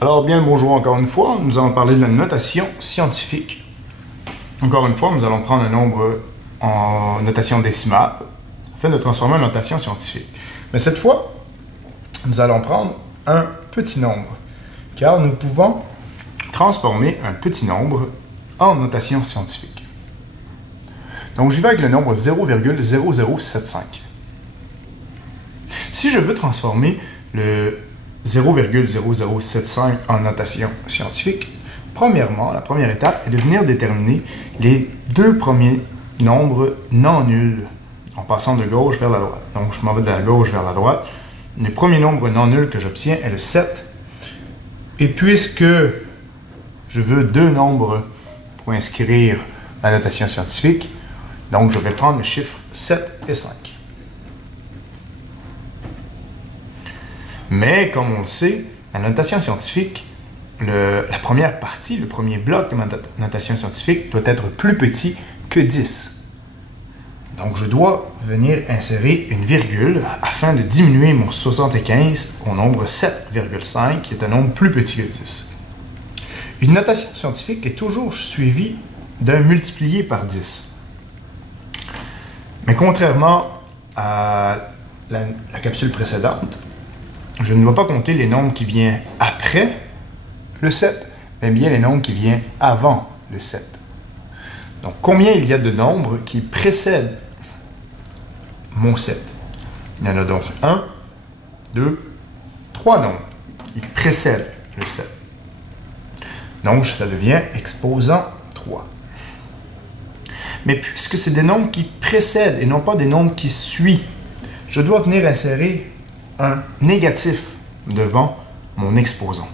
Alors bien le bonjour encore une fois, nous allons parler de la notation scientifique. Encore une fois, nous allons prendre un nombre en notation décimale afin de transformer en notation scientifique. Mais cette fois, nous allons prendre un petit nombre, car nous pouvons transformer un petit nombre en notation scientifique. Donc j'y vais avec le nombre 0,0075. Si je veux transformer le 0,0075 en notation scientifique, premièrement, la première étape est de venir déterminer les deux premiers nombres non nuls en passant de gauche vers la droite. Donc, je m'en vais de la gauche vers la droite. Le premier nombre non nul que j'obtiens est le 7. Et puisque je veux deux nombres pour inscrire la notation scientifique, donc je vais prendre le chiffre 7 et 5. Mais, comme on le sait, la notation scientifique, la première partie, le premier bloc de ma notation scientifique doit être plus petit que 10. Donc, je dois venir insérer une virgule afin de diminuer mon 75 au nombre 7,5, qui est un nombre plus petit que 10. Une notation scientifique est toujours suivie d'un multiplié par 10. Mais contrairement à la capsule précédente, je ne vais pas compter les nombres qui viennent après le 7, mais bien les nombres qui viennent avant le 7. Donc, combien il y a de nombres qui précèdent mon 7? Il y en a donc 1, 2, 3 nombres qui précèdent le 7. Donc, ça devient exposant 3. Mais puisque c'est des nombres qui précèdent et non pas des nombres qui suivent, je dois venir insérer un négatif devant mon exposant.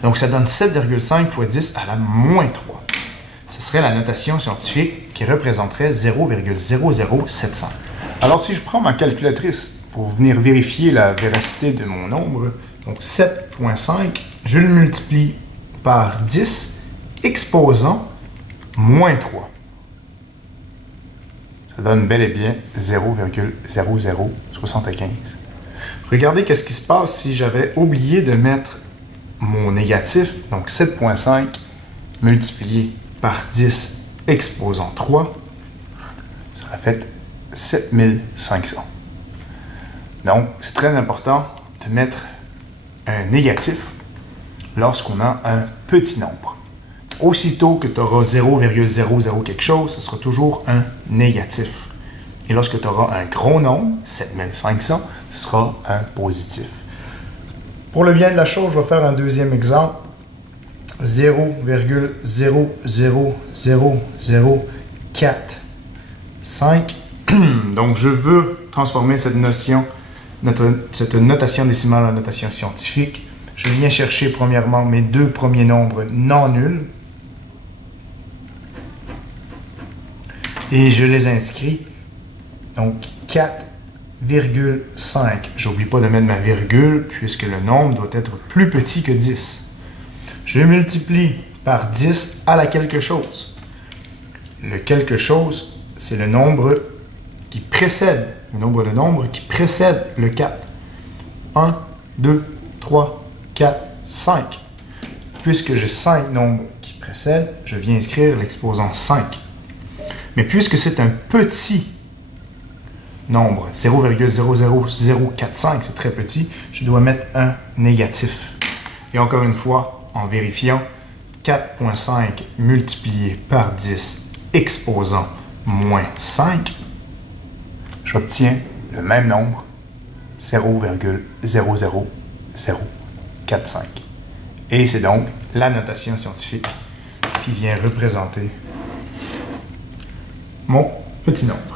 Donc, ça donne 7,5 fois 10 à la moins 3. Ce serait la notation scientifique qui représenterait 0,0075. Alors, si je prends ma calculatrice pour venir vérifier la véracité de mon nombre, donc 7,5, je le multiplie par 10, exposant moins 3. Ça donne bel et bien 0,0075. Regardez qu'est-ce qui se passe si j'avais oublié de mettre mon négatif, donc 7,5 multiplié par 10 exposant 3, ça aurait fait 7500. Donc, c'est très important de mettre un négatif lorsqu'on a un petit nombre. Aussitôt que tu auras 0,00 quelque chose, ce sera toujours un négatif. Et lorsque tu auras un gros nombre, 7500, ce sera un positif. Pour le bien de la chose, je vais faire un deuxième exemple. 0,00045. Donc, je veux transformer cette notation décimale en notation scientifique. Je viens chercher premièrement mes deux premiers nombres non nuls. Et je les inscris. Donc, 4,5. J'oublie pas de mettre ma virgule puisque le nombre doit être plus petit que 10. Je multiplie par 10 à la quelque chose. Le quelque chose, c'est le nombre qui précède, le nombre de nombres qui précède le 4. 1, 2, 3, 4, 5. Puisque j'ai 5 nombres qui précèdent, je viens inscrire l'exposant 5. Mais puisque c'est un petit nombre, 0,00045, c'est très petit, je dois mettre un négatif. Et encore une fois, en vérifiant, 4,5 multiplié par 10 exposant moins 5, j'obtiens le même nombre, 0,00045. Et c'est donc la notation scientifique qui vient représenter mon petit nombre.